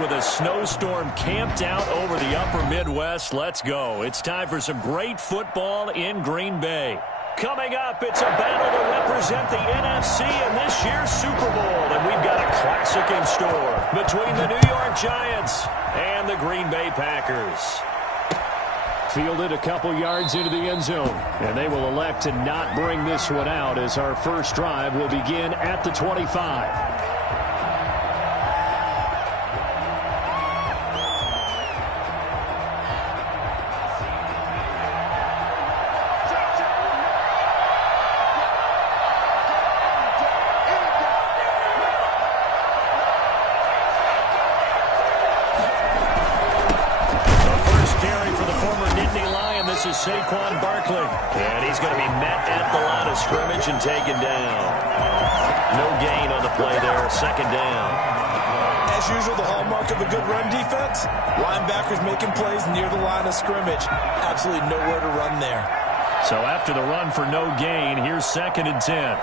With a snowstorm camped out over the upper Midwest, let's go. It's time for some great football in Green Bay. Coming up, it's a battle to represent the NFC in this year's Super Bowl. And we've got a classic in store between the New York Giants and the Green Bay Packers. Fielded a couple yards into the end zone. And they will elect to not bring this one out as our first drive will begin at the 25. Saquon Barkley. And he's going to be met at the line of scrimmage and taken down. No gain on the play there. Second down. As usual, the hallmark of a good run defense, linebackers making plays near the line of scrimmage. Absolutely nowhere to run there. So after the run for no gain, here's 2nd and 10.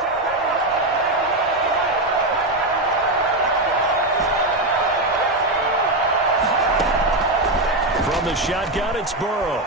From the shotgun, it's Burrow.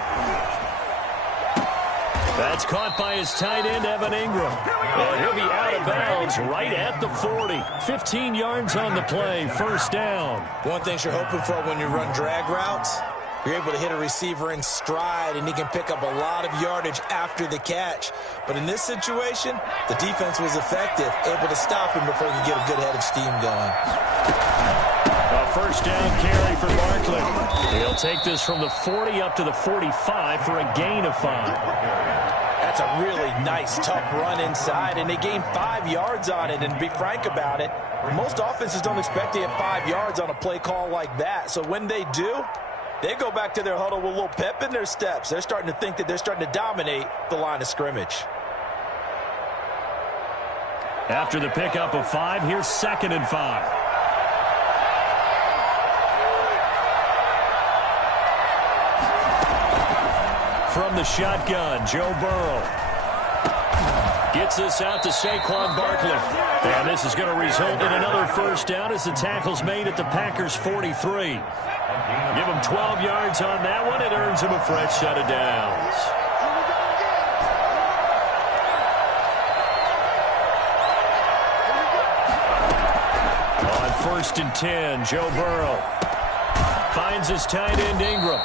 That's caught by his tight end, Evan Ingram. And he'll be out of bounds right at the 40. 15 yards on the play, first down. One thing you're hoping for when you run drag routes, you're able to hit a receiver in stride, and he can pick up a lot of yardage after the catch. But in this situation, the defense was effective, able to stop him before he could get a good head of steam going. A first down carry for Barkley. He'll take this from the 40 up to the 45 for a gain of 5. That's a really nice, tough run inside, and they gained 5 yards on it. And to be frank about it, most offenses don't expect to get 5 yards on a play call like that. So when they do, they go back to their huddle with a little pep in their steps. They're starting to think that they're starting to dominate the line of scrimmage. After the pickup of 5, here's 2nd and 5. From the shotgun, Joe Burrow gets this out to Saquon Barkley. And this is going to result in another first down as the tackle's made at the Packers' 43. Give him 12 yards on that one. It earns him a fresh set of downs. On 1st and 10, Joe Burrow finds his tight end, Ingram.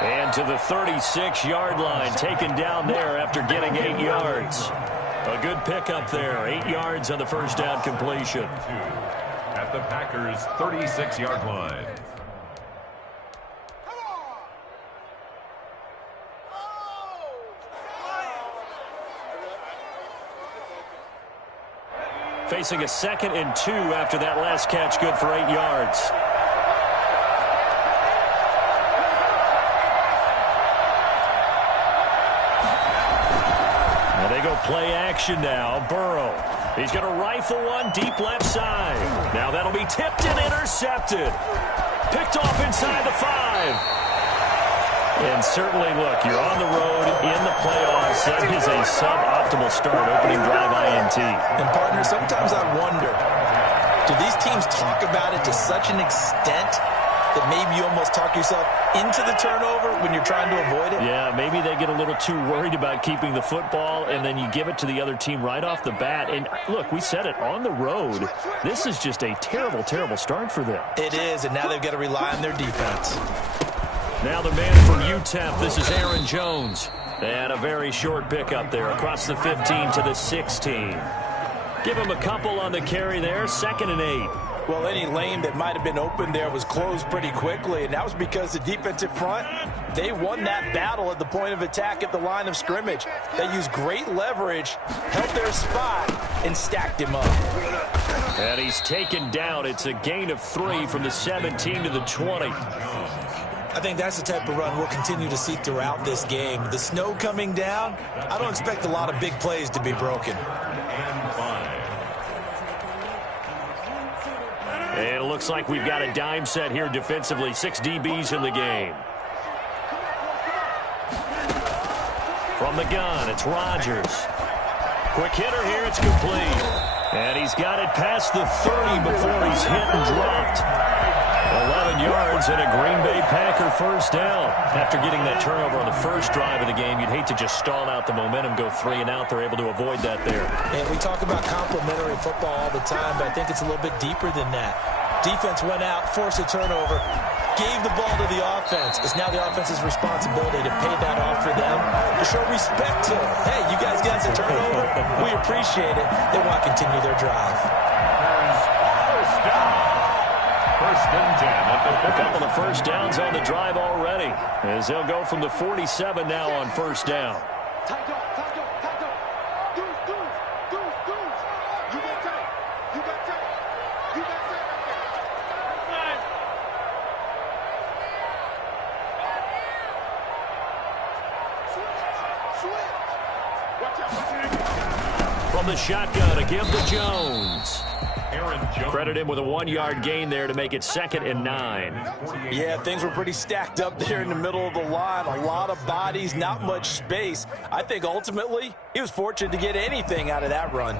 And to the 36-yard line, taken down there after getting 8 yards. A good pickup there, 8 yards on the first down completion. At the Packers' 36-yard line. Facing a 2nd and 2 after that last catch, good for 8 yards. Play action now. Burrow. He's going to rifle one deep left side. Now that'll be tipped and intercepted. Picked off inside the 5. And certainly, look, you're on the road in the playoffs. That is a suboptimal start, opening drive INT. And, partner, sometimes I wonder, do these teams talk about it to such an extent that maybe you almost talk yourself into the turnover when you're trying to avoid it? Yeah, maybe they get a little too worried about keeping the football, and then you give it to the other team right off the bat. And, look, we said it, on the road, this is just a terrible, terrible start for them. It is, and now they've got to rely on their defense. Now the man from UTEP, this is Aaron Jones. And a very short pickup there across the 15 to the 16. Give him a couple on the carry there, 2nd and 8. Well, any lane that might have been open there was closed pretty quickly, and that was because the defensive front, they won that battle at the point of attack at the line of scrimmage. They used great leverage, held their spot, and stacked him up. And he's taken down. It's a gain of 3 from the 17 to the 20. I think that's the type of run we'll continue to see throughout this game. The snow coming down, I don't expect a lot of big plays to be broken. And it looks like we've got a dime set here defensively. 6 DBs in the game. From the gun, it's Rodgers. Quick hitter here, it's complete. And he's got it past the 30 before he's hit and dropped. 11 Jones and a Green Bay Packer first down. After getting that turnover on the first drive of the game, you'd hate to just stall out the momentum, go 3 and out. They're able to avoid that there. And we talk about complementary football all the time, but I think it's a little bit deeper than that. Defense went out, forced a turnover, gave the ball to the offense. It's now the offense's responsibility to pay that off for them, to show respect to them. Hey, you guys got a turnover? We appreciate it. They want to continue their drive. First and 10 at the 50. A couple of first downs on the drive already, as they'll go from the 47 now on first down. From the shotgun, a give to Jones. Aaron Jones. Credit him with a 1-yard gain there to make it 2nd and 9. Yeah, things were pretty stacked up there in the middle of the line. A lot of bodies, not much space. I think ultimately he was fortunate to get anything out of that run.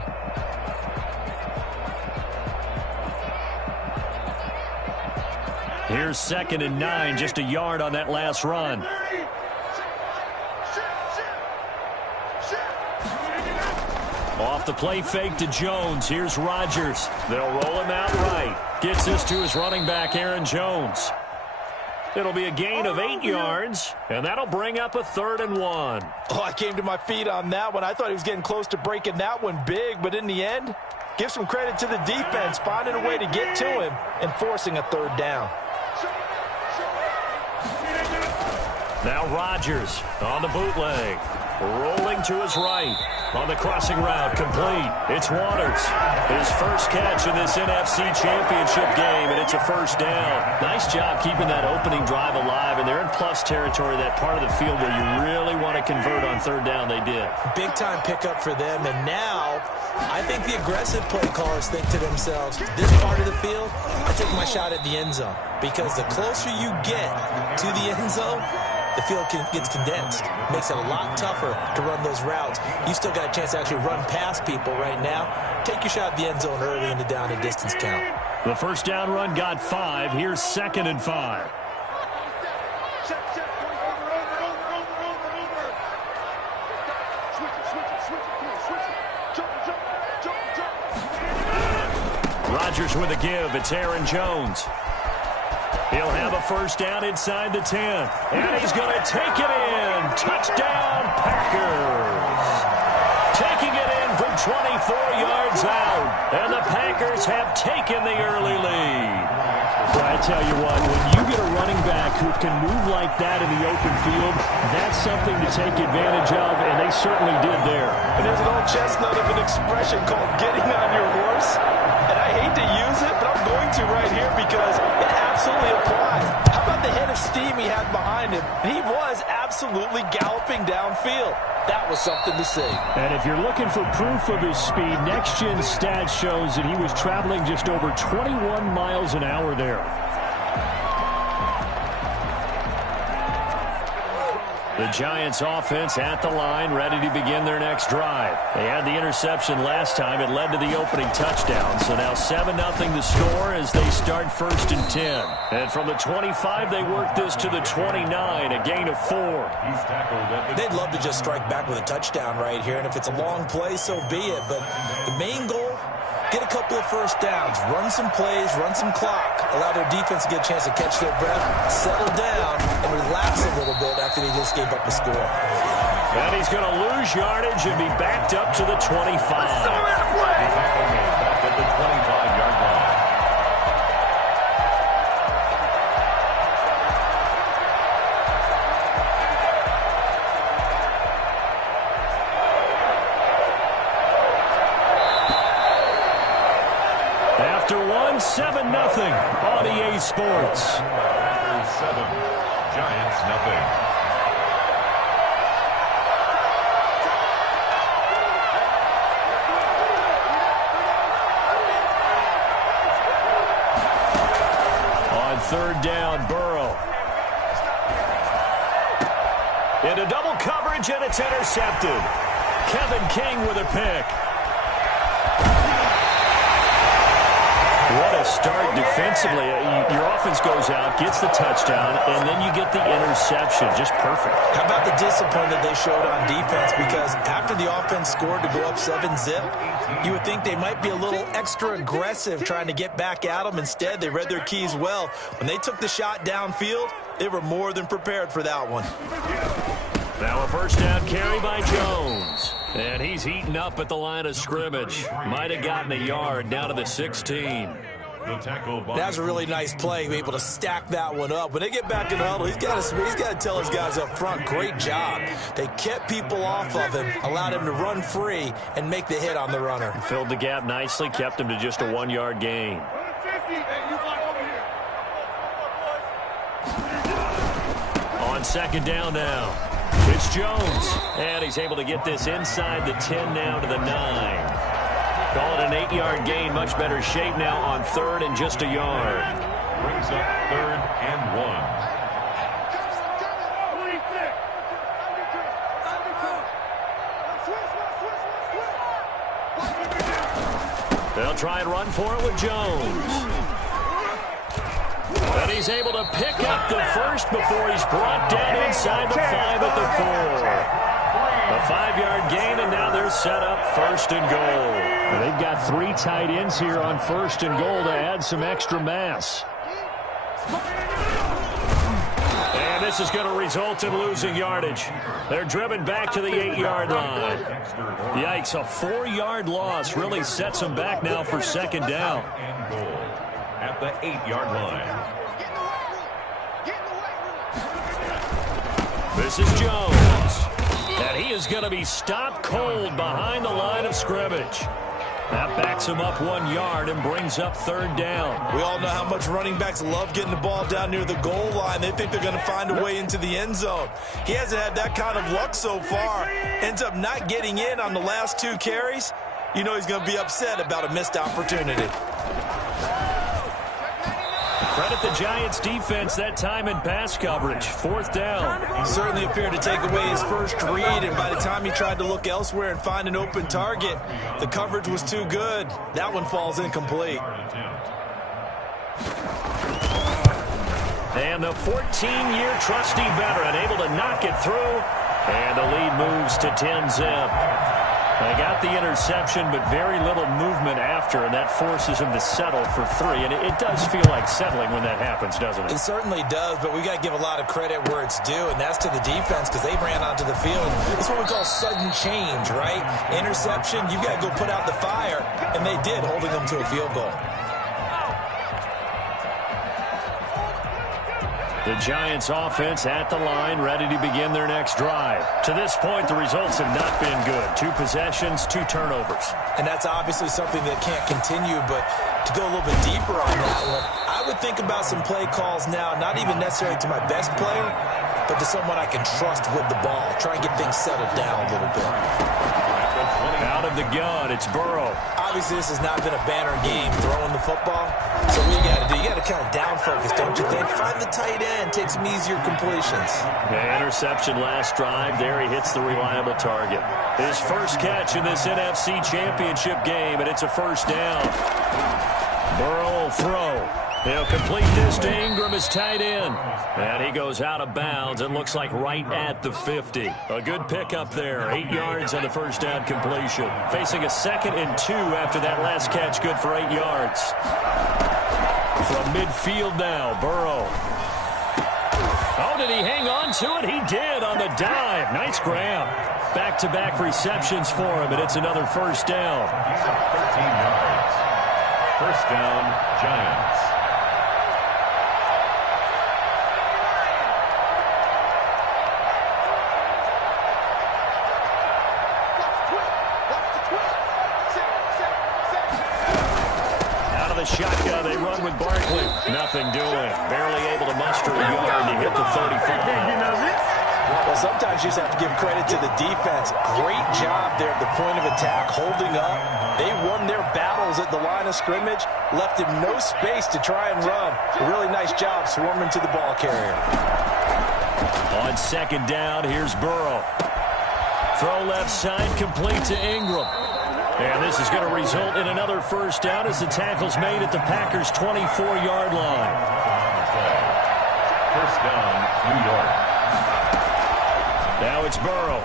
Here's 2nd and 9, just a yard on that last run. Off the play fake to Jones. Here's Rodgers. They'll roll him out right. Gets this to his running back, Aaron Jones. It'll be a gain of 8 yards, and that'll bring up a 3rd and 1. Oh, I came to my feet on that one. I thought he was getting close to breaking that one big, but in the end, give some credit to the defense, finding a way to get to him and forcing a 3rd down. Now Rodgers on the bootleg. Rolling to his right. On the crossing route, complete. It's Waters. His first catch in this NFC Championship game, and it's a first down. Nice job keeping that opening drive alive, and they're in plus territory, that part of the field where you really want to convert on 3rd down. They did. Big-time pickup for them, and now I think the aggressive play callers think to themselves, this part of the field, I take my shot at the end zone, because the closer you get to the end zone, the field gets condensed. Makes it a lot tougher to run those routes. You still got a chance to actually run past people right now. Take your shot at the end zone early in the down and distance count. The first down run got 5. Here's 2nd and 5. Rodgers with a give. It's Aaron Jones. He'll have a first down inside the 10. And he's going to take it in. Touchdown, Packers. Taking it in from 24 yards out. And the Packers have taken the early lead. Well, I tell you what, when you get a running back who can move like that in the open field, that's something to take advantage of, and they certainly did there. And there's an old chestnut of an expression called getting on your horse. And I hate to use it, but I'm going to right here because it absolutely applies. How about the head of steam he had behind him? He was absolutely galloping downfield. That was something to see. And if you're looking for proof of his speed, Next Gen Stats shows that he was traveling just over 21 miles an hour there. The Giants offense at the line, ready to begin their next drive. They had the interception last time. It led to the opening touchdown. So now 7-0 the score as they start 1st and 10. And from the 25, they work this to the 29, a gain of 4. They'd love to just strike back with a touchdown right here. And if it's a long play, so be it. But the main goal, get a couple of first downs, run some plays, run some clock, allow their defense to get a chance to catch their breath, settle down, and relax a little bit after they just gave up the score. And he's going to lose yardage and be backed up to the 25. Back at the 25-yard line. After 7-0 on EA Sports. 7, Giants nothing. On 3rd down, Burrow. Into double coverage, and it's intercepted. Kevin King with a pick. What a start defensively. Your offense goes out, gets the touchdown, and then you get the interception. Just perfect. How about the discipline that they showed on defense? Because after the offense scored to go up 7-zip, you would think they might be a little extra aggressive trying to get back at them. Instead, they read their keys well. When they took the shot downfield, they were more than prepared for that one. Now a first down carry by Jones. And he's eaten up at the line of scrimmage. Might have gotten a yard down to the 16. That's a really nice play, able to stack that one up. When they get back in the huddle, he's got to tell his guys up front, great job. They kept people off of him, allowed him to run free and make the hit on the runner. Filled the gap nicely, kept him to just a 1-yard gain. On second down now, it's Jones. And he's able to get this inside the 10 now to the 9. Call it an 8-yard gain. Much better shape now on third and just a yard. Brings up 3rd and 1. They'll try and run for it with Jones. And he's able to pick up the first before he's brought down inside the 5 at the 4. A 5-yard gain, and now they're set up 1st and goal. And they've got 3 tight ends here on 1st and goal to add some extra mass. And this is going to result in losing yardage. They're driven back to the 8-yard line. Yikes, a 4-yard loss really sets them back now for 2nd down. And goal at the 8-yard line. This is Jones. And he is going to be stopped cold behind the line of scrimmage. That backs him up 1 yard and brings up 3rd down. We all know how much running backs love getting the ball down near the goal line. They think they're going to find a way into the end zone. He hasn't had that kind of luck so far. Ends up not getting in on the last 2 carries. You know he's going to be upset about a missed opportunity. Credit the Giants defense that time in pass coverage. 4th down. He certainly appeared to take away his first read, and by the time he tried to look elsewhere and find an open target, the coverage was too good. That one falls incomplete. And the 14-year trusty veteran able to knock it through, and the lead moves to 10-zip. They got the interception, but very little movement after, and that forces him to settle for 3. And it does feel like settling when that happens, doesn't it? It certainly does, but we got to give a lot of credit where it's due, and that's to the defense because they ran onto the field. It's what we call sudden change, right? Interception, you got to go put out the fire, and they did, holding them to a field goal. The Giants offense at the line, ready to begin their next drive. To this point, the results have not been good. 2 possessions, 2 turnovers. And that's obviously something that can't continue, but to go a little bit deeper on that one, I would think about some play calls now, not even necessarily to my best player, but to someone I can trust with the ball. Try and get things settled down a little bit. Out of the gun, it's Burrow. Obviously, this has not been a banner game throwing the football. So what you got to do, you got to kind of down focus, don't you think? Find the tight end, take some easier completions. Yeah, interception last drive. There he hits the reliable target. His first catch in this NFC Championship game, and it's a 1st down. Burrow will throw. He'll complete this to Ingram as tight end. And he goes out of bounds. It looks like right at the 50. A good pickup there. 8 yards on the 1st down completion. Facing a 2nd and 2 after that last catch. Good for 8 yards. From midfield now, Burrow. Oh, did he hang on to it? He did on the dive. Nice grab. Back-to-back receptions for him, and it's another 1st down. He's at 13 yards. 1st down, Giants. Shotgun, they run with Barkley. Nothing doing. Barely able to muster a yard to hit the 35. Well, sometimes you just have to give credit to the defense. Great job there at the point of attack, holding up. They won their battles at the line of scrimmage, left him no space to try and run. A really nice job swarming to the ball carrier. On 2nd down, here's Burrow. Throw left side, complete to Ingram. And this is going to result in another first down as the tackle's made at the Packers' 24-yard line. First down, New York. Now it's Burrow.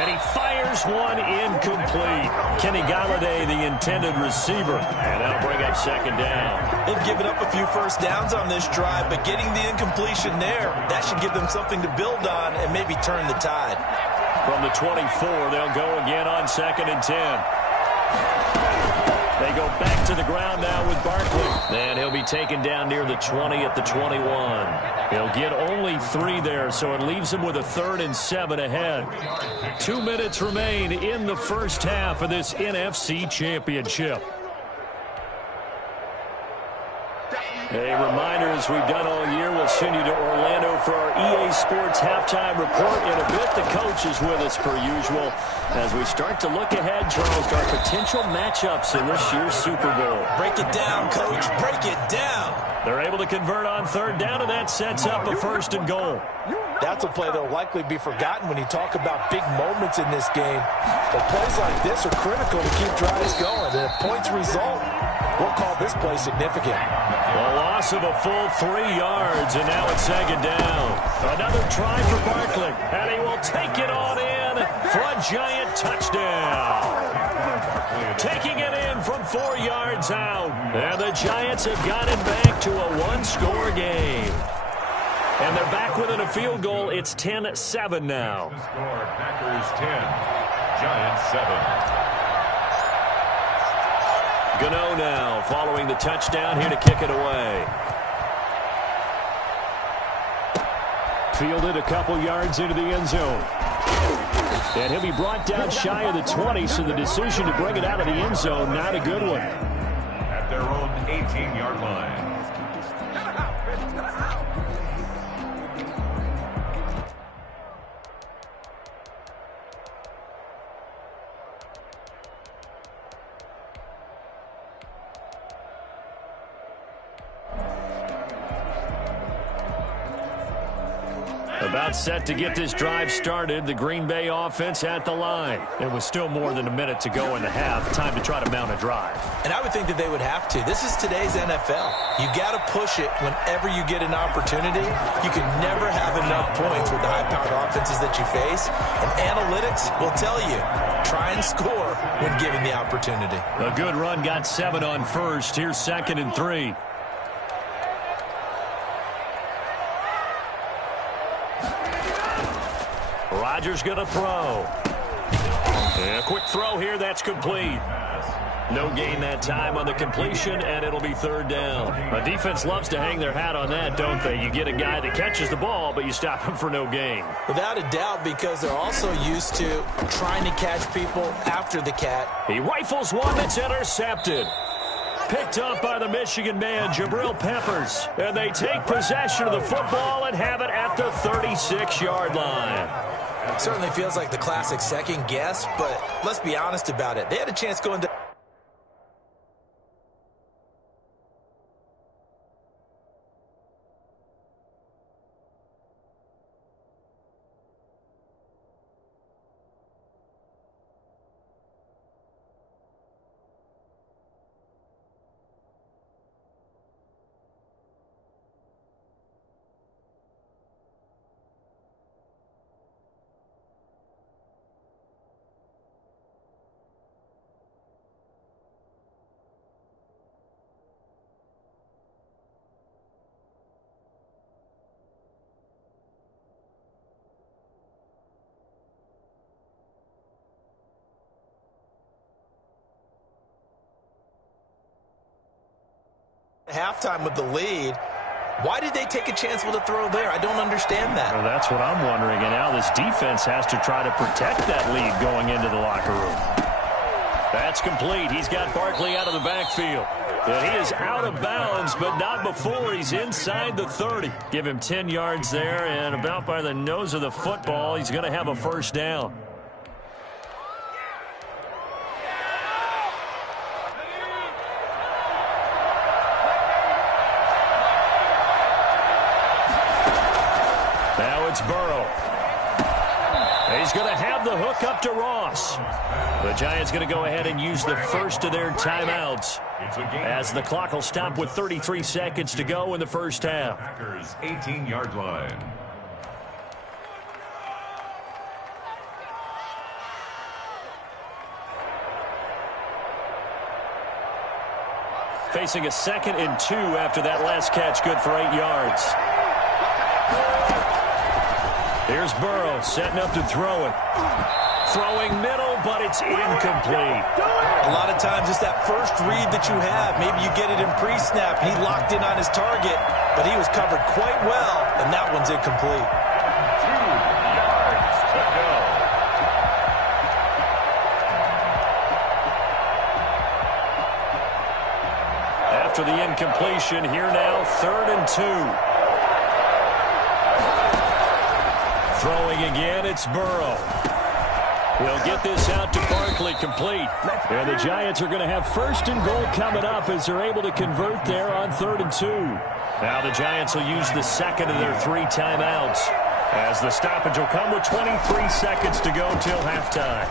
And he fires one incomplete. Kenny Golladay, the intended receiver. And that'll bring up second down. They've given up a few first downs on this drive, but getting the incompletion there, that should give them something to build on and maybe turn the tide. From the 24, they'll go again on 2nd and 10. They go back to the ground now with Barkley. And he'll be taken down near the 20 at the 21. He'll get only 3 there, so it leaves him with a 3rd and 7 ahead. 2 minutes remain in the first half of this NFC Championship. A reminder, as we've done all year, we'll send you to Orlando for our EA Sports halftime report. In a bit, the coach is with us per usual as we start to look ahead, Charles, to our potential matchups in this year's Super Bowl. Break it down, Coach. Break it down. They're able to convert on 3rd down, and that sets up a 1st and goal. That's a play that will likely be forgotten when you talk about big moments in this game. But plays like this are critical to keep drives going. And if points result, we'll call this play significant. A loss of a full 3 yards, and now it's 2nd down. Another try for Barkley, and he will take it on in for a giant touchdown. Taking it in from 4 yards out, and the Giants have got it back to a 1-score game. And they're back within a field goal. It's 10-7 now. Score, Packers 10, Giants 7. Gano now following the touchdown here to kick it away. Fielded a couple yards into the end zone. And he'll be brought down shy of the 20, so the decision to bring it out of the end zone, not a good one. At their own 18-yard line. About set to get this drive started. The Green Bay offense at the line. It was still more than a minute to go in the half. Time to try to mount a drive. And I would think that they would have to. This is today's NFL. You got to push it whenever you get an opportunity. You can never have enough points with the high-powered offenses that you face. And analytics will tell you, try and score when given the opportunity. A good run got 7 on first. Here's 2nd and 3. Rodgers going to throw. And a quick throw here. That's complete. No gain that time on the completion, and it'll be 3rd down. A defense loves to hang their hat on that, don't they? You get a guy that catches the ball, but you stop him for no gain. Without a doubt, because they're also used to trying to catch people after the cat. He rifles one that's intercepted. Picked up by the Michigan man, Jabril Peppers. And they take possession of the football and have it at the 36-yard line. Certainly feels like the classic second guess, but let's be honest about it. They had a chance going to... halftime with the lead. Why did they take a chance with a throw there? I don't understand that. Well, that's what I'm wondering. And now this defense has to try to protect that lead going into the locker room. That's complete. He's got Barkley out of the backfield. And he is out of bounds, but not before he's inside the 30. Give him 10 yards there, and about by the nose of the football, he's going to have a 1st down. Now it's Burrow. He's going to have the hook up to Ross. The Giants going to go ahead and use the first of their timeouts as the clock will stop with 33 seconds to go in the first half. Packers 18-yard line. Facing a 2nd and 2 after that last catch, good for 8 yards. Here's Burrow setting up to throw it. Throwing middle, but it's incomplete. A lot of times it's that first read that you have. Maybe you get it in pre-snap, and he locked in on his target, but he was covered quite well, and that one's incomplete. 2 yards to go. After the incompletion, here now, 3rd and 2. Throwing again, it's Burrow. He'll get this out to Barkley, complete. And the Giants are going to have 1st and goal coming up as they're able to convert there on 3rd and 2. Now the Giants will use the 2nd of their 3 timeouts as the stoppage will come with 23 seconds to go till halftime.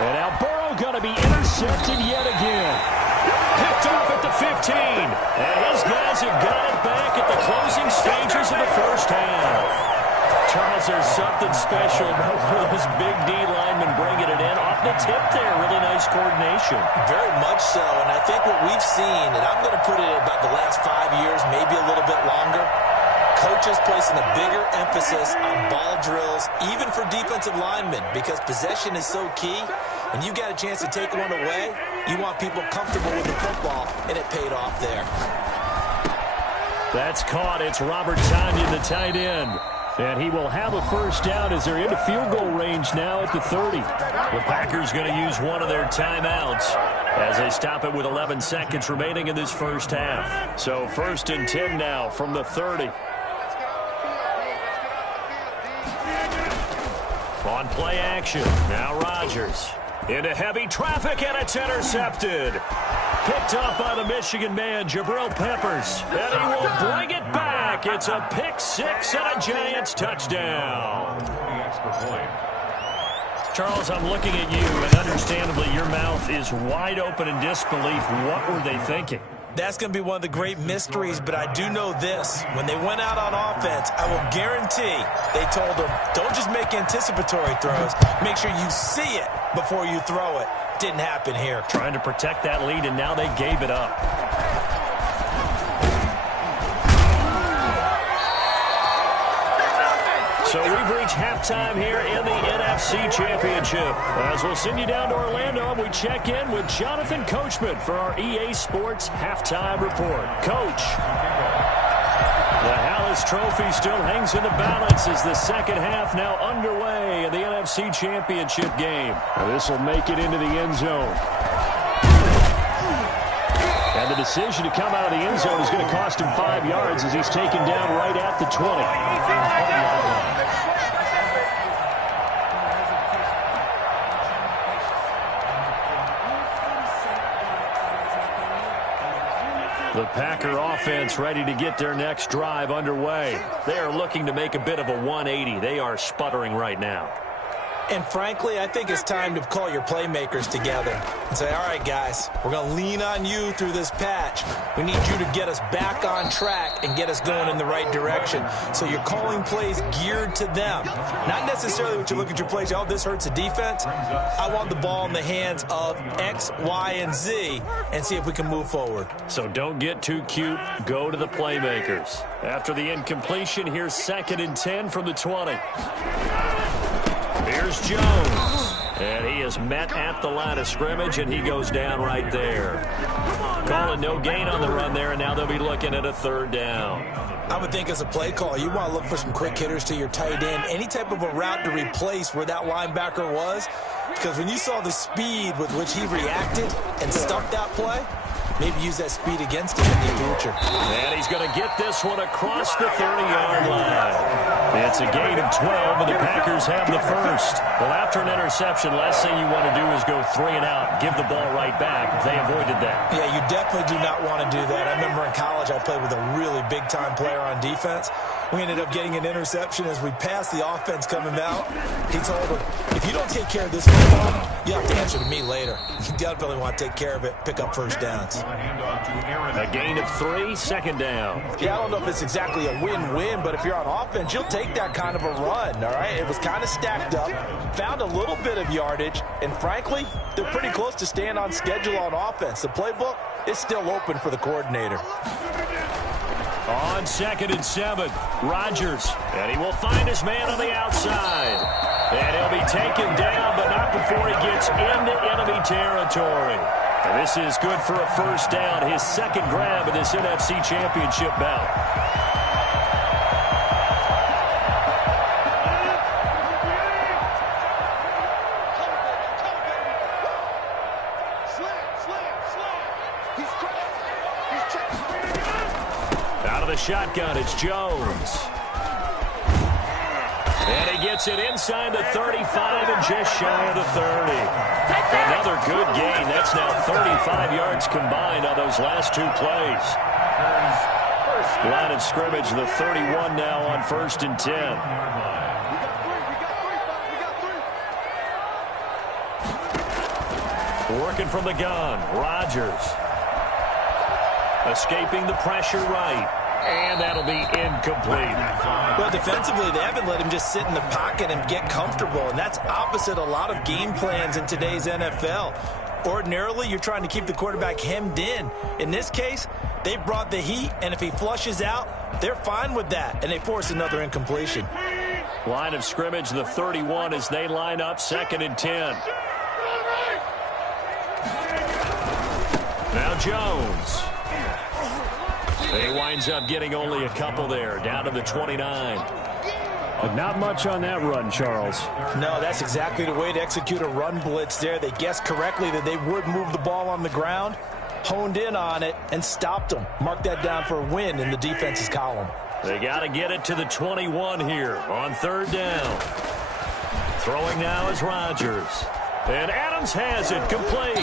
And now Burrow going to be intercepted yet again. Picked off at the 15. And his guys have got it back at the closing stages of the first half. Charles, there's something special about those big D linemen bringing it in. Off the tip there, really nice coordination. Very much so, and I think what we've seen, and I'm going to put it at about the last 5 years, maybe a little bit longer, coaches placing a bigger emphasis on ball drills, even for defensive linemen, because possession is so key. When you got a chance to take one away, you want people comfortable with the football, and it paid off there. That's caught. It's Robert Tonyan, the tight end. And he will have a first down as they're into field goal range now at the 30. The Packers going to use one of their timeouts as they stop it with 11 seconds remaining in this first half. So 1st and 10 now from the 30. On play action, now Rodgers. Into heavy traffic, and it's intercepted. Picked up by the Michigan man, Jabril Peppers. And he will bring it back. It's a pick 6 and a Giants touchdown. Extra point. Charles, I'm looking at you, and understandably your mouth is wide open in disbelief. What were they thinking? That's going to be one of the great mysteries, but I do know this. When they went out on offense, I will guarantee they told them, don't just make anticipatory throws. Make sure you see it before you throw it. Didn't happen here. Trying to protect that lead, and now they gave it up. So we've reached halftime here in the NFC Championship. As we'll send you down to Orlando, we check in with Jonathan Coachman for our EA Sports Halftime Report. Coach, the Hallis Trophy still hangs in the balance as the second half now underway in the NFC Championship game. Now this will make it into the end zone. And the decision to come out of the end zone is going to cost him 5 yards as he's taken down right at the 20. The Packer offense ready to get their next drive underway. They are looking to make a bit of a 180. They are sputtering right now. And frankly, I think it's time to call your playmakers together and say, all right, guys, we're going to lean on you through this patch. We need you to get us back on track and get us going in the right direction. So you're calling plays geared to them. Not necessarily what you look at your plays, oh, this hurts the defense. I want the ball in the hands of X, Y, and Z and see if we can move forward. So don't get too cute. Go to the playmakers. After the incompletion, here's 2nd and 10 from the 20. Here's Jones, and he is met at the line of scrimmage, and he goes down right there. Calling no gain on the run there, and now they'll be looking at a 3rd down. I would think as a play call, you want to look for some quick hitters to your tight end, any type of a route to replace where that linebacker was, because when you saw the speed with which he reacted and stuffed that play, maybe use that speed against him in the future. And he's going to get this one across the 30-yard line. It's a gain of 12, and the Packers have the first. Well, after an interception, last thing you want to do is go 3 and out, give the ball right back. They avoided that. Yeah, you definitely do not want to do that. I remember in college I played with a really big-time player on defense. We ended up getting an interception as we passed the offense coming out. He told him, if you don't take care of this football, you have to answer to me later. You definitely want to take care of it, pick up first downs. A gain of 3, second down. Yeah, I don't know if it's exactly a win-win, but if you're on offense, you'll take that kind of a run, all right? It was kind of stacked up, found a little bit of yardage, and frankly, they're pretty close to staying on schedule on offense. The playbook is still open for the coordinator. On 2nd and 7, Rodgers, and he will find his man on the outside. And he'll be taken down, but not before he gets into enemy territory. And this is good for a first down, his second grab in this NFC Championship bout. Shotgun, it's Jones. And he gets it inside the 35 and just shy of the 30. Another good gain. That's now 35 yards combined on those last 2 plays. Line of scrimmage, the 31 now on 1st and 10. Working from the gun, Rodgers. Escaping the pressure right. And that'll be incomplete. Well, defensively, they haven't let him just sit in the pocket and get comfortable, and that's opposite a lot of game plans in today's NFL. Ordinarily, you're trying to keep the quarterback hemmed in. In this case, they brought the heat, and if he flushes out, they're fine with that, and they force another incompletion. Line of scrimmage, the 31 as they line up 2nd and 10. Now Jones. He winds up getting only a couple there, down to the 29. But not much on that run, Charles. No, that's exactly the way to execute a run blitz there. They guessed correctly that they would move the ball on the ground, honed in on it, and stopped them. Mark that down for a win in the defense's column. They got to get it to the 21 here on 3rd down. Throwing now is Rodgers. And Adams has it complete.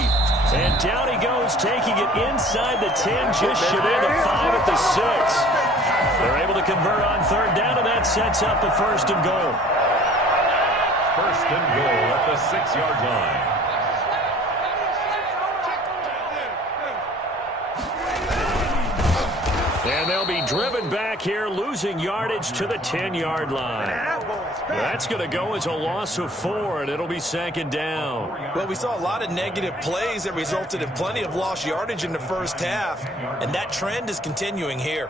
And down he goes, taking it inside the 10, just shy of the 5 at the 6. They're able to convert on 3rd down, and that sets up a 1st and goal. 1st and goal at the 6-yard line. And they'll be driven back here, losing yardage to the 10-yard line. That's going to go as a loss of 4, and it'll be 2nd down. Well, we saw a lot of negative plays that resulted in plenty of lost yardage in the first half, and that trend is continuing here.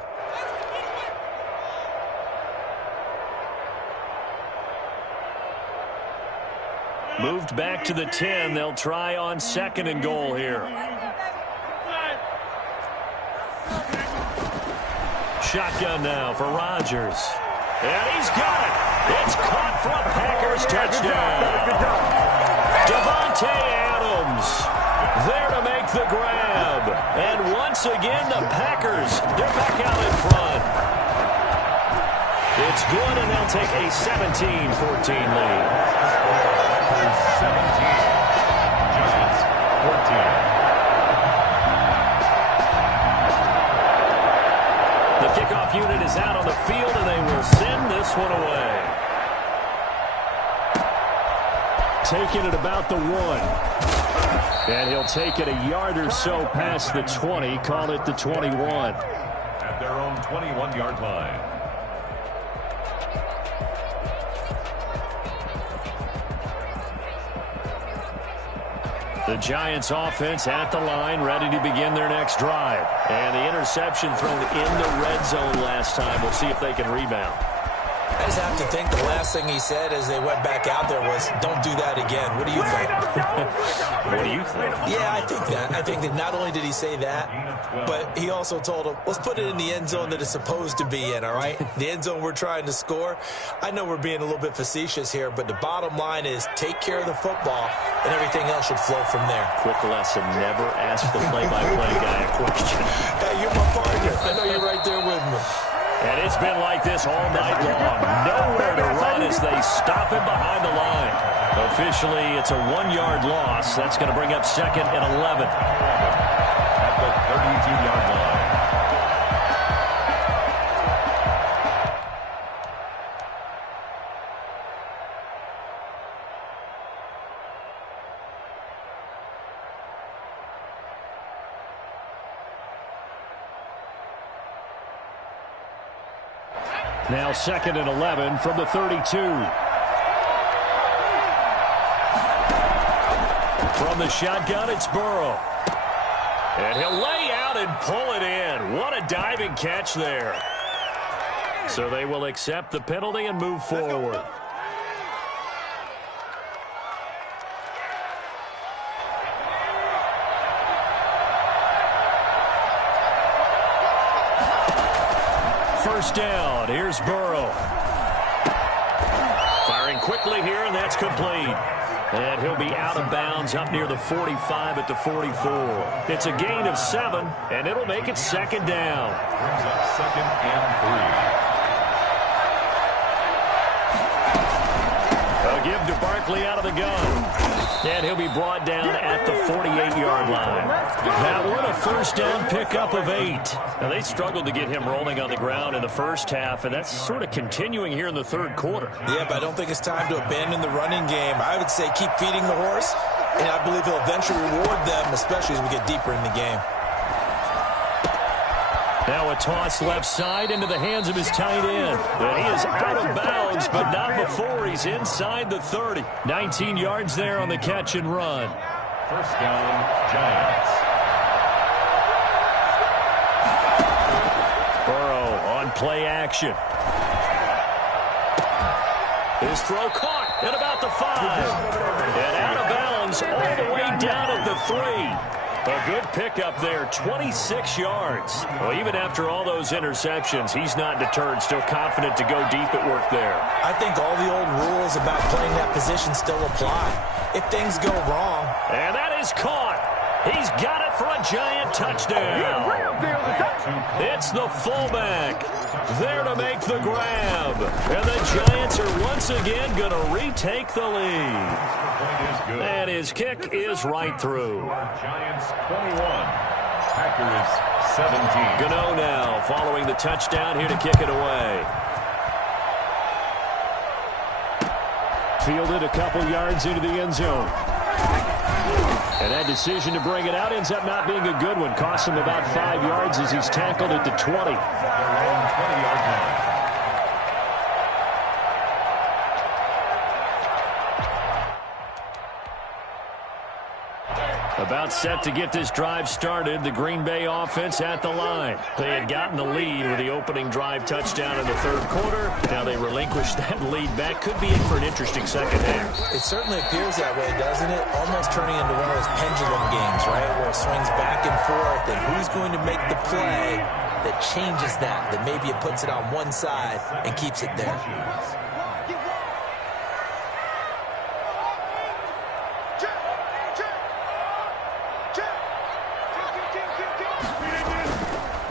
Moved back to the 10. They'll try on 2nd and goal here. Shotgun now for Rodgers. And he's got it. It's caught for a Packers touchdown. Davante Adams there to make the grab. And once again, the Packers, they're back out in front. It's good, and they'll take a 17-14 lead. 17. Giants 14. Kickoff unit is out on the field, and they will send this one away. Taking it about the 1. And he'll take it a yard or so past the 20, call it the 21. At their own 21-yard line. The Giants offense at the line, ready to begin their next drive. And the interception thrown in the red zone last time. We'll see if they can rebound. I just have to think the last thing he said as they went back out there was, don't do that again. What do you think? What do you think? Yeah, I think that. I think that not only did he say that, but he also told him, let's put it in the end zone that it's supposed to be in, all right? The end zone we're trying to score. I know we're being a little bit facetious here, but the bottom line is take care of the football, and everything else should flow from there. Quick lesson, never ask the play-by-play guy a question. Hey, you're my partner. I know you're right there with me. And it's been like this all night long. Nowhere to run as they stop him behind the line. Officially, it's a 1-yard loss. That's going to bring up 2nd and 11. At the 32-yard line. Now 2nd and 11 from the 32. From the shotgun, it's Burrow. And he'll lay out and pull it in. What a diving catch there. So they will accept the penalty and move forward. First down, here's Burrow. Firing quickly here, and that's complete. And he'll be out of bounds up near the 45 at the 44. It's a gain of 7, and it'll make it 2nd down. Brings up 2nd and 3. A give to Barkley out of the gun. And he'll be brought down at the 48-yard line. That one, a first down pickup of 8. Now, they struggled to get him rolling on the ground in the first half, and that's sort of continuing here in the third quarter. Yeah, but I don't think it's time to abandon the running game. I would say keep feeding the horse, and I believe he'll eventually reward them, especially as we get deeper in the game. Now a toss left side into the hands of his tight end. And he is out of bounds, but not before he's inside the 30. 19 yards there on the catch and run. First down, Giants. Burrow on play action. His throw caught at about the 5. And out of bounds all the way down at the 3. A good pickup there, 26 yards. Well, even after all those interceptions, he's not deterred, still confident to go deep at work there. I think all the old rules about playing that position still apply. If things go wrong. And that is caught. He's got it for a Giant touchdown. It's the fullback there to make the grab. And the Giants are once again going to retake the lead. And his kick is right through. Giants 21, Packers 17. Gano now following the touchdown here to kick it away. Fielded a couple yards into the end zone. And that decision to bring it out ends up not being a good one. Costs him about 5 yards as he's tackled at the 20. 20-yard line. About set to get this drive started, the Green Bay offense at the line. They had gotten the lead with the opening drive touchdown in the third quarter. Now they relinquished that lead back. Could be in for an interesting second half. It certainly appears that way, doesn't it? Almost turning into one of those pendulum games, right? Where it swings back and forth, and who's going to make the play that changes that maybe it puts it on one side and keeps it there.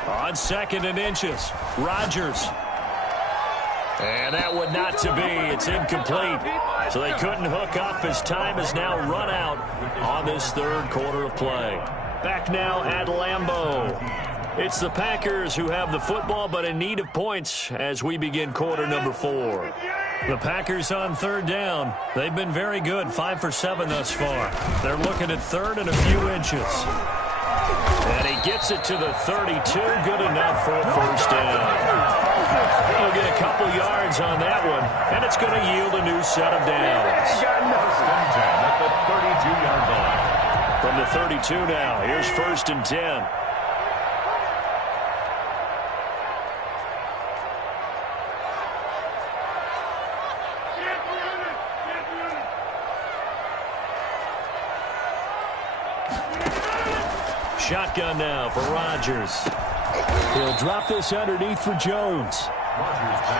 On 2nd and inches, Rodgers. And that one not to be. It's incomplete. So they couldn't hook up as time has now run out on this third quarter of play. Back now at Lambeau. It's the Packers who have the football but in need of points as we begin quarter number 4. The Packers on third down. They've been very good, 5 for 7 thus far. They're looking at third and a few inches. And he gets it to the 32. Good enough for a first down. He'll get a couple yards on that one, and it's going to yield a new set of downs. First and 10 at the 32-yard line. From the 32 now, here's 1st and 10. Shotgun now for Rodgers. He'll drop this underneath for Jones.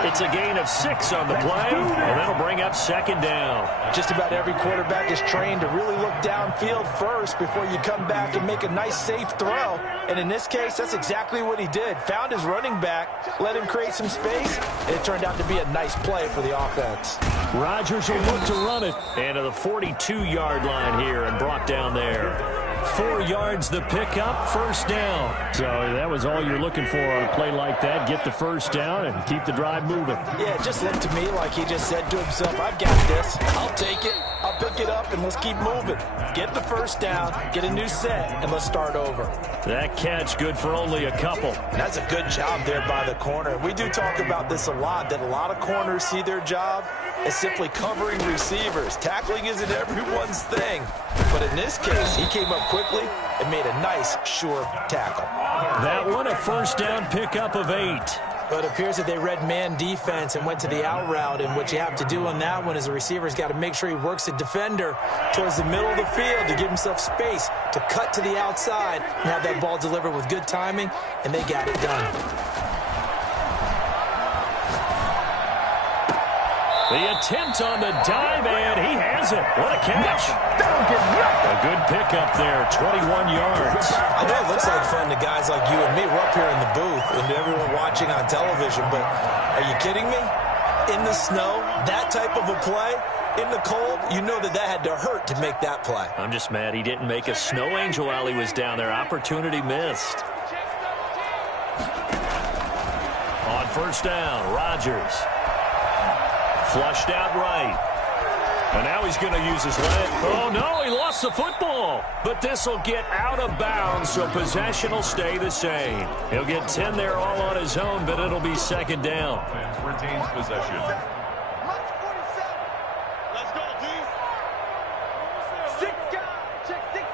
It's a gain of 6 on the play, and that'll bring up second down. Just about every quarterback is trained to really look downfield first before you come back and make a nice, safe throw. And in this case, that's exactly what he did. Found his running back, let him create some space, and it turned out to be a nice play for the offense. Rodgers will look to run it. And to the 42-yard line here and brought down there. 4 yards the pickup, first down. So that was all you're looking for on a play like that. Get the first down and keep the drive moving. Yeah, it just looked to me like he just said to himself, I've got this. I'll take it. I'll pick it up, and let's keep moving. Get the first down, get a new set, and let's start over. That catch good for only a couple. And that's a good job there by the corner. We do talk about this a lot, that a lot of corners see their job as simply covering receivers. Tackling isn't everyone's thing. But in this case, he came up quickly and made a nice, sure tackle. That one a first down pickup of 8. But it appears that they read man defense and went to the out route, and what you have to do on that one is the receiver's got to make sure he works the defender towards the middle of the field to give himself space to cut to the outside and have that ball delivered with good timing, and they got it done. The attempt on the dive, and he has it. What a catch. A good pickup there, 21 yards. I know it looks like fun to guys like you and me. We're up here in the booth and to everyone watching on television, but are you kidding me? In the snow, that type of a play, in the cold, you know that had to hurt to make that play. I'm just mad he didn't make a snow angel while he was down there. Opportunity missed. On first down, Rodgers. Flushed out right. And now he's going to use his leg. Oh, no, he lost the football. But this will get out of bounds, so possession will stay the same. He'll get 10 there all on his own, but it'll be second down. Retains possession. Let's go, D. 6 guys. Check 6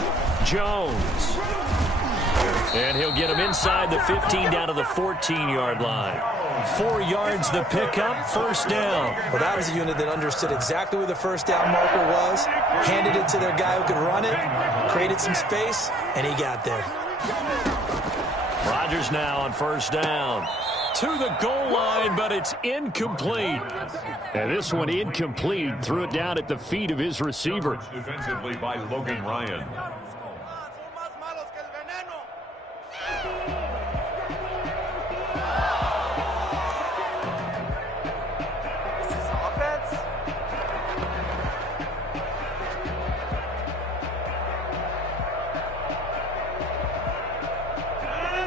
guys. Jones. And he'll get him inside the 15 down to the 14-yard line. 4 yards the pickup, first down. Well, that was a unit that understood exactly where the first down marker was, handed it to their guy who could run it, created some space, and he got there. Rodgers now on first down. To the goal line, but it's incomplete. And this one incomplete. Threw it down at the feet of his receiver. Defensively by Logan Ryan.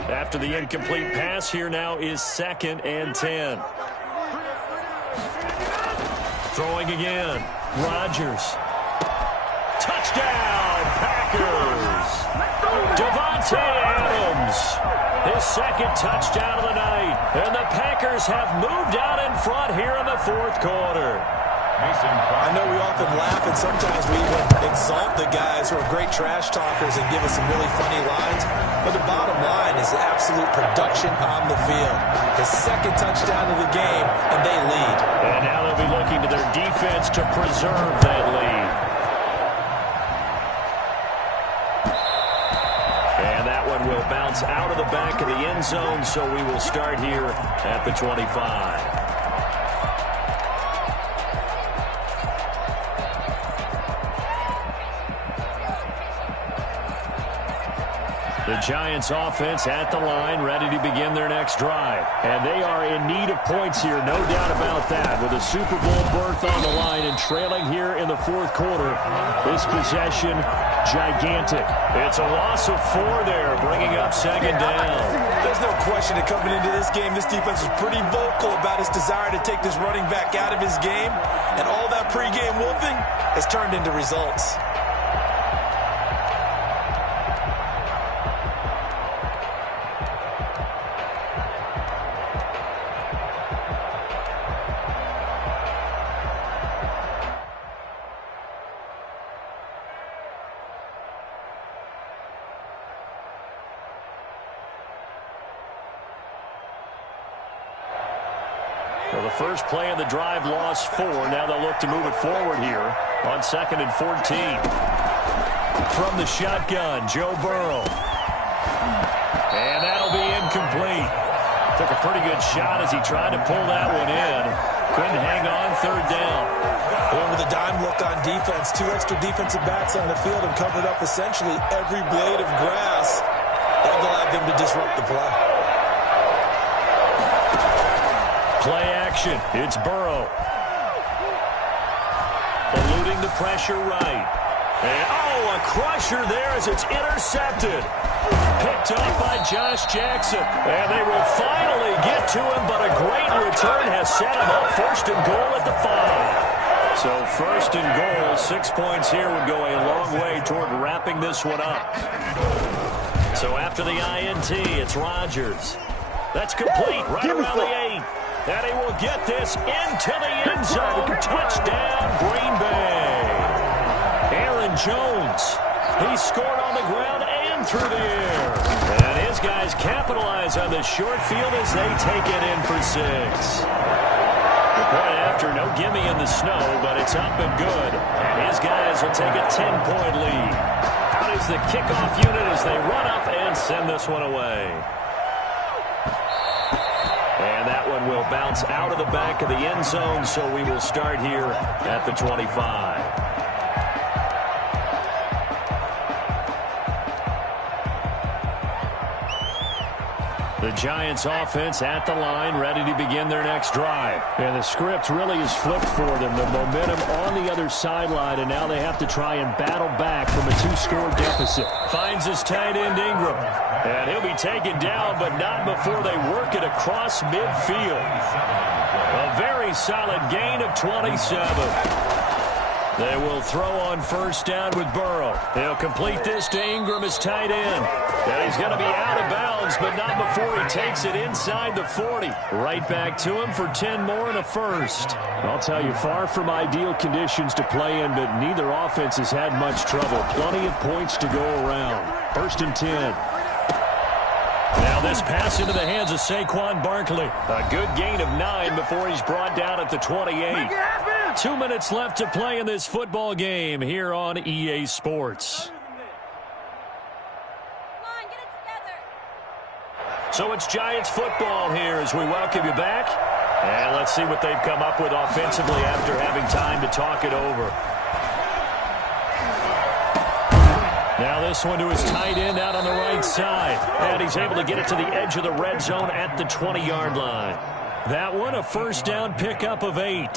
After the incomplete pass, here now is 2nd and 10. Throwing again. Rodgers. Touchdown, Packers. Davante Adams. His 2nd touchdown of the night. And the Packers have moved out in front here in the 4th quarter. I know we often laugh, and sometimes we even exalt the guys who are great trash talkers and give us some really funny lines. But the bottom line is absolute production on the field. His 2nd touchdown of the game, and they lead. And now they'll be looking to their defense to preserve that lead. And that one will bounce out of the back of the end zone, so we will start here at the 25. The Giants offense at the line, ready to begin their next drive. And they are in need of points here, no doubt about that. With a Super Bowl berth on the line and trailing here in the 4th quarter, this possession, gigantic. It's a loss of 4 there, bringing up second down. There's no question that coming into this game, this defense was pretty vocal about its desire to take this running back out of his game. And all that pregame wolfing has turned into results. Well, the first play of the drive lost 4. Now they'll look to move it forward here on 2nd and 14. From the shotgun, Joe Burrow. And that'll be incomplete. Took a pretty good shot as he tried to pull that one in. Couldn't hang on, third down. With a dime look on defense, 2 extra defensive backs on the field and covered up essentially every blade of grass. That allowed them to disrupt the play. Play action. It's Burrow. Eluding the pressure right. And, a crusher there as it's intercepted. Picked up by Josh Jackson. And they will finally get to him, but a great return has set him up. First and goal at the 5. So first and goal, 6 points here would go a long way toward wrapping this one up. So after the INT, it's Rodgers. That's complete right around the 8. And he will get this into the end zone. Touchdown, Green Bay. Aaron Jones. He scored on the ground and through the air. And his guys capitalize on the short field as they take it in for 6. The point after, no gimme in the snow, but it's up and good. And his guys will take a 10-point lead. Out is the kickoff unit as they run up and send this one away. And that one will bounce out of the back of the end zone, so we will start here at the 25. The Giants offense at the line, ready to begin their next drive. And the script really is flipped for them. The momentum on the other sideline, and now they have to try and battle back from a 2-score deficit. Finds his tight end Ingram. And he'll be taken down, but not before they work it across midfield. A very solid gain of 27. They will throw on first down with Burrow. They'll complete this to Ingram as tight end. And he's going to be out of bounds, but not before he takes it inside the 40. Right back to him for 10 more and a first. I'll tell you, far from ideal conditions to play in, but neither offense has had much trouble. Plenty of points to go around. First and 10. Now this pass into the hands of Saquon Barkley. A good gain of 9 before he's brought down at the 28. 2 minutes left to play in this football game here on EA Sports. Come on, get it together. So it's Giants football here as we welcome you back. And let's see what they've come up with offensively after having time to talk it over. Now this one to his tight end out on the right side. And he's able to get it to the edge of the red zone at the 20-yard line. That one, a first down pickup of 8.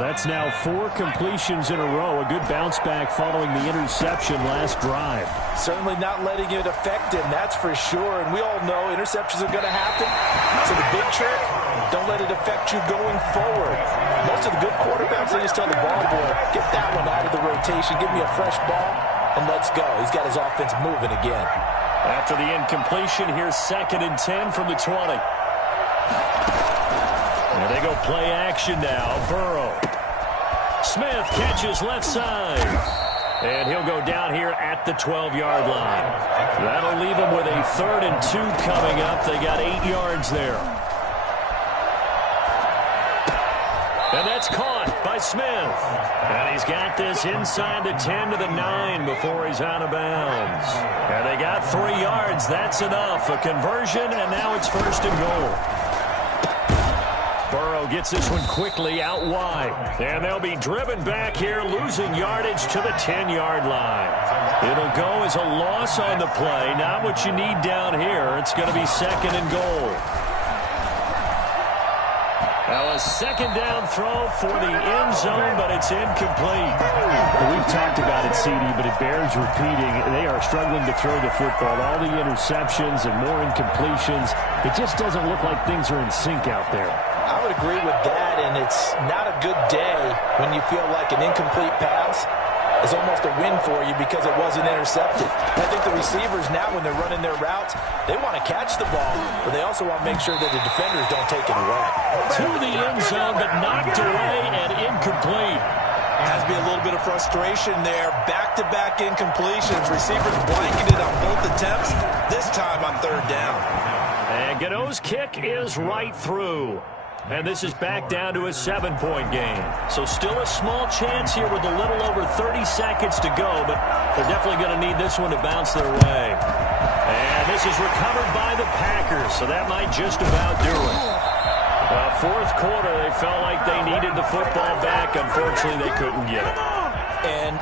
That's now 4 completions in a row. A good bounce back following the interception last drive. Certainly not letting it affect him, that's for sure. And we all know interceptions are going to happen. So the big trick, don't let it affect you going forward. Most of the good quarterbacks, they just tell the ball boy, get that one out of the rotation, give me a fresh ball, and let's go. He's got his offense moving again. After the incompletion, here's 2nd and 10 from the 20. And they go play action now. Burrow. Smith catches left side. And he'll go down here at the 12-yard line. That'll leave him with a 3rd and 2 coming up. They got 8 yards there. And that's caught by Smith. And he's got this inside the 10 to the 9 before he's out of bounds. And they got 3 yards. That's enough. A conversion, and now it's 1st and goal. Burrow gets this one quickly out wide. And they'll be driven back here, losing yardage to the 10-yard line. It'll go as a loss on the play. Not what you need down here. It's going to be 2nd and goal. Now a 2nd down throw for the end zone, but it's incomplete. Well, we've talked about it, CD, but it bears repeating. They are struggling to throw the football. All the interceptions and more incompletions. It just doesn't look like things are in sync out there. I would agree with that, and it's not a good day when you feel like an incomplete pass is almost a win for you because it wasn't intercepted. I think the receivers now, when they're running their routes, they want to catch the ball, but they also want to make sure that the defenders don't take it away. To the end zone, but knocked away and incomplete. Has to be a little bit of frustration there. Back-to-back incompletions. Receivers blanketed on both attempts, this time on 3rd down. And Gano's kick is right through. And this is back down to a 7-point game. So still a small chance here with a little over 30 seconds to go, but they're definitely going to need this one to bounce their way. And this is recovered by the Packers, so that might just about do it. Fourth quarter, they felt like they needed the football back. Unfortunately, they couldn't get it. And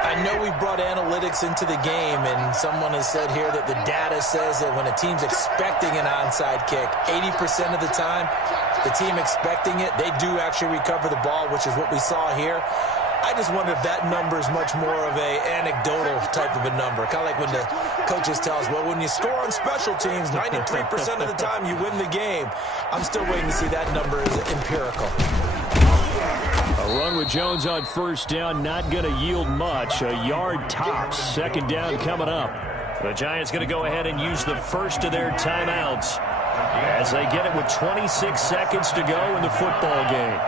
I know we brought analytics into the game, and someone has said here that the data says that when a team's expecting an onside kick, 80% of the time, the team expecting it, they do actually recover the ball, which is what we saw here. I just wonder if that number is much more of a anecdotal type of a number. Kind of like when the coaches tell us, well, when you score on special teams, 93% of the time you win the game. I'm still waiting to see that number is empirical. A run with Jones on first down, not going to yield much. A yard tops. Second down coming up. The Giants going to go ahead and use the first of their timeouts as they get it with 26 seconds to go in the football game.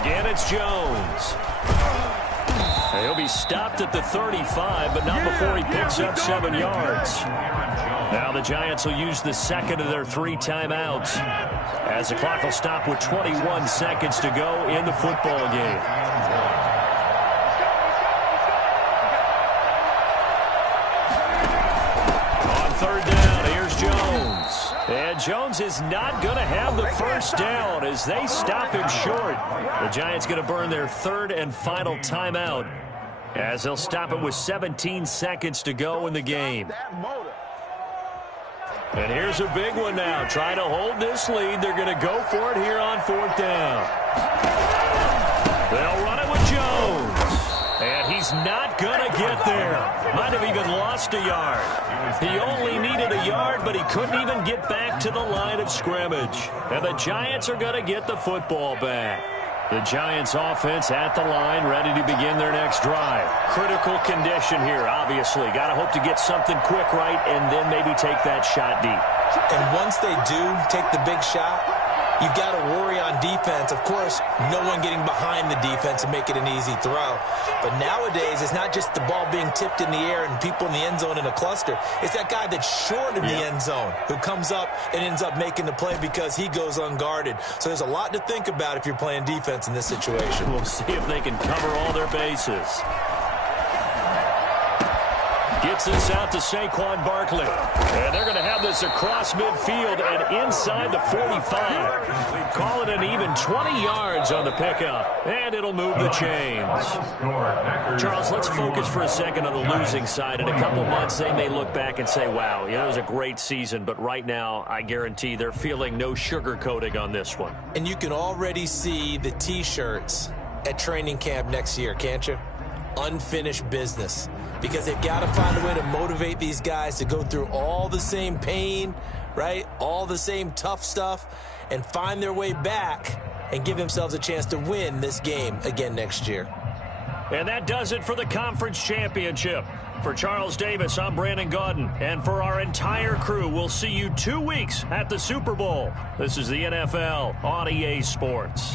Again, it's Jones. He'll be stopped at the 35, but not before he picks up 7 yards. Now the Giants will use the second of their 3 timeouts as the clock will stop with 21 seconds to go in the football game. On third down, here's Jones. And Jones is not going to have the first down as they stop him short. The Giants going to burn their third and final timeout as they'll stop it with 17 seconds to go in the game. And here's a big one now. Trying to hold this lead. They're going to go for it here on fourth down. They'll run it with Jones. And he's not going to get there. Might have even lost a yard. He only needed a yard, but he couldn't even get back to the line of scrimmage. And the Giants are going to get the football back. The Giants offense at the line, ready to begin their next drive. Critical condition here, obviously. Got to hope to get something quick right and then maybe take that shot deep. And once they do take the big shot, you've got to worry on defense. Of course, no one getting behind the defense and make it an easy throw. But nowadays, it's not just the ball being tipped in the air and people in the end zone in a cluster. It's that guy that's short in the end zone who comes up and ends up making the play because he goes unguarded. So there's a lot to think about if you're playing defense in this situation. We'll see if they can cover all their bases. Gets this out to Saquon Barkley. And they're going to have this across midfield and inside the 45. Call it an even 20 yards on the pickup. And it'll move the chains. Charles, let's focus for a second on the losing side. In a couple months, they may look back and say, wow, it was a great season. But right now, I guarantee they're feeling no sugarcoating on this one. And you can already see the T-shirts at training camp next year, can't you? Unfinished business. Because they've got to find a way to motivate these guys to go through all the same pain, right? All the same tough stuff and find their way back and give themselves a chance to win this game again next year. And that does it for the conference championship. For Charles Davis, I'm Brandon Gaudin. And for our entire crew, we'll see you 2 weeks at the Super Bowl. This is the NFL on EA Sports.